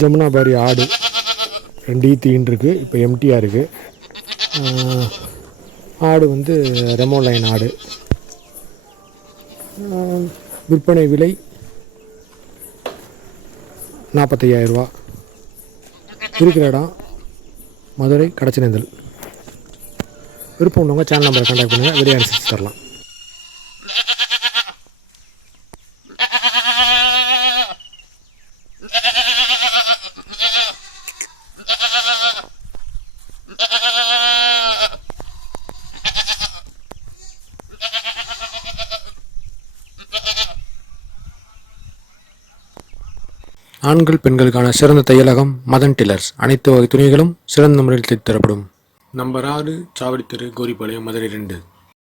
ஜமுனாபாரி ஆடு 2 ஈத்து இருக்குது. இப்போ எம்டியாக இருக்குது. ஆடு வந்து ரெமோ லைன் ஆடு. விற்பனை விலை 45,000 ரூபா. இருக்கிற இடம் மதுரை கடச்சனேந்தல். விருப்பம் உள்ளவங்க சேனல் நம்பரை கான்டாக்ட் பண்ணுங்கள், வெளியே அனுசரித்து தரலாம். ஆண்கள் பெண்களுக்கான சிறந்த தையலகம் மதன் டெய்லர்ஸ். அனைத்து வகை துணிகளும் சிறந்த முறையில் தைத்து தரப்படும். நம்பர் 6 சாவடி தெரு, கோரிப்பாளையம், மதுரை 2.